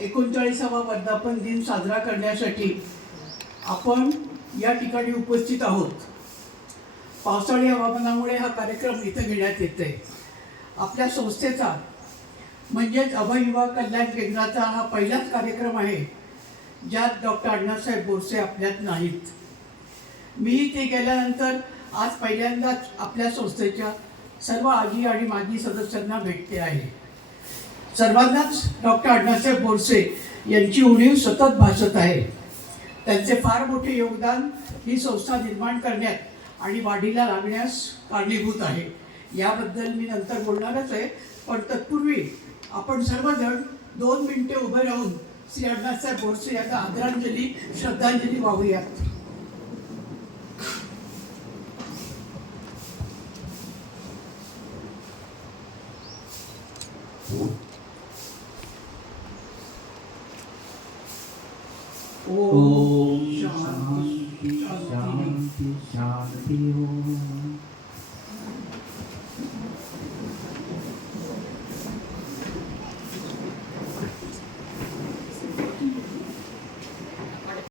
39वा वर्धापन दिन साजरा करण्यासाठी आपण या ठिकाणी उपस्थित आहोत. पावसाळी हवामानामुळे हा कार्यक्रम इथं घेण्यात येत आहे. आपल्या संस्थेचा म्हणजेच अभय युवा कल्याण केंद्राचा हा पहिलाच कार्यक्रम आहे ज्यात डॉक्टर अण्णासाहेब बोरसे आपल्यात नाहीत. मीही ते गेल्यानंतर आज पहिल्यांदाच आपल्या संस्थेच्या सर्व आजी आणि माजी सदस्यांना भेटते आहे. सर्वांनाच डॉक्टर अण्णासाहेब बोरसे यांची उणीव सतत भासत आहे. त्यांचे फार मोठे योगदान ही संस्था निर्माण करण्यात आणि वाढीला लागण्यास कारणीभूत आहे. याबद्दल मी नंतर बोलणारच आहे, पण तत्पूर्वी आपण सर्वजण 2 मिनिटे उभे राहून श्री अण्णासाहेब बोरसे यांना आदरांजली श्रद्धांजली वाहूयात. ओम शांती शांती शांती ओम.